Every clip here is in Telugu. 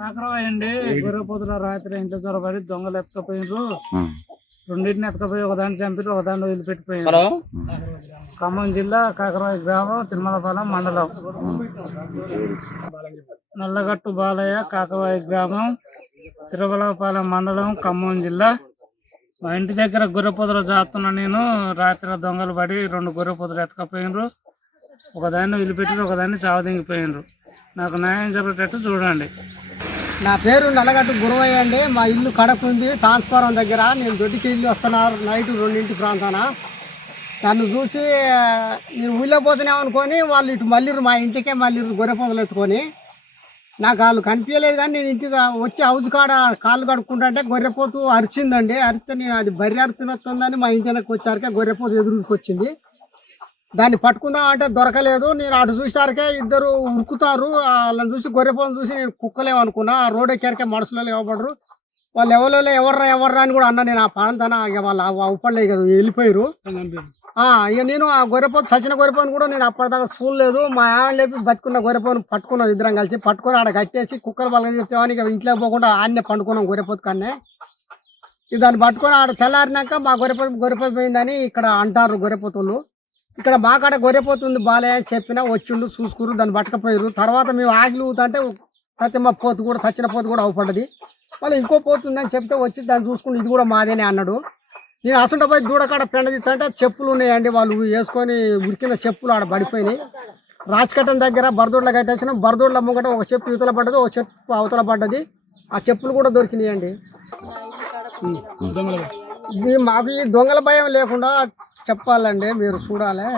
కాకరవాయండి గొర్రెపోతుల రాత్రి ఇంట్లో చొరబడి దొంగలు ఎత్తుకపోయినరు. రెండింటిని ఎత్తుకపోయి ఒకదాన్ని చంపి ఒకదాన్ని వదిలిపెట్టిపోయారు. ఖమ్మం జిల్లా కాకరవాయి గ్రామం తిరుమలపాలెం మండలం. నల్లగట్టు బాలయ్య కాకరవాయి గ్రామం తిరుమలపాలెం మండలం ఖమ్మం జిల్లా. మా ఇంటి దగ్గర గొర్రెపోతులు జాతున్నా నేను. రాత్రి దొంగలు పడి 2 గొర్రెపోతులు ఎత్తుకపోయినరు. ఒకదాన్ని వదిలిపెట్టి ఒకదాన్ని చావదింగిపోయినరు. నాకు న్యాయం జరిగేటట్టు చూడండి. నా పేరు నల్లగట్టు గురవయ్య అండి. మా ఇల్లు కడకుంది ట్రాన్స్ఫారం దగ్గర. నేను దొడ్డికి ఇల్లు వస్తున్నారు నైట్ 2 ప్రాంతాన. నన్ను చూసి నేను ఊళ్ళో పోతున్నావు అనుకొని వాళ్ళు ఇటు మళ్ళీరు, మా ఇంటికే మళ్ళీరు గొర్రెపోతులు ఎత్తుకొని. నాకు వాళ్ళు కనిపించలేదు కానీ నేను ఇంటికి వచ్చి హౌస్ కాడ కాళ్ళు కడుక్కుంటే గొర్రెపోతు అరిచిందండి. అరిస్తే నేను అది బర్రె అరిపినొస్తుందని మా ఇంటి వెనక్కి వచ్చారికే గొర్రెపోతు ఎదురుకి వచ్చింది. దాన్ని పట్టుకుందాం అంటే దొరకలేదు. నేను అటు చూసారికే ఇద్దరు ఉరుకుతారు. వాళ్ళని చూసి గొర్రెపోతు చూసి నేను కుక్కలేమనుకున్నా. ఆ రోడ్ ఎక్కారికే మనుషులు ఇవ్వబడరు. వాళ్ళు ఎవర్రా అని కూడా అన్నా. నేను ఆ ప్రాంతాన వాళ్ళు అవపడలేదు కదా, వెళ్ళిపోయారు. ఇక నేను ఆ గొర్రెపోతు చచ్చిన గొర్రెపోను కూడా నేను అప్పటిదాకా చూడలేదు. మా ఆమె లేపి బతుకున్న గొర్రెపోను పట్టుకున్నాం. ఇద్దరం కలిసి పట్టుకొని ఆడ కట్టేసి కుక్కలు బలగ చెప్తామని ఇక ఇంట్లోకి పోకుండా ఆడనే పండుకున్నాం గొర్రెపోతు కన్నే. ఇక దాన్ని పట్టుకొని ఆడ తెల్లారినాక మా గొర్రెపోతు పోయిందని ఇక్కడ అంటారు గొర్రెపోతులు. ఇక్కడ మా కాడ గొర్రెపోతుంది బాలే అని చెప్పినా వచ్చిండు చూసుకురు, దాన్ని పట్టకపోయారు. తర్వాత మేము ఆగిలి ఊతంటే సత్యమ్మ పోతు కూడా చచ్చిన పోతు కూడా అవపడ్డది. మళ్ళీ ఇంకో పోతుందని చెప్తే వచ్చి దాన్ని చూసుకుని ఇది కూడా మాదేనే అన్నాడు. నేను అసంట పోయి దూడకాడ పెండదిస్తుంటే చెప్పులు ఉన్నాయండి. వాళ్ళు వేసుకొని ఉరికిన చెప్పులు ఆడ పడిపోయినాయి. రాజకట్టం దగ్గర బరదోడ్ల కట్టేసిన బరదోడ్ల ముంగట ఒక చెప్పు ఇవతల పడ్డది, ఒక చెప్పు అవతల పడ్డది. ఆ చెప్పులు కూడా దొరికినాయండి. మాకు ఈ దొంగల భయం లేకుండా చెప్పాలండి, మీరు చూడాలి.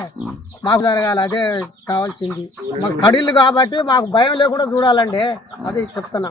మాకు జరగాలి, అదే కావాల్సింది. మాకు కడిళ్ళు కాబట్టి మాకు భయం లేకుండా చూడాలండి, అది చెప్తున్నా.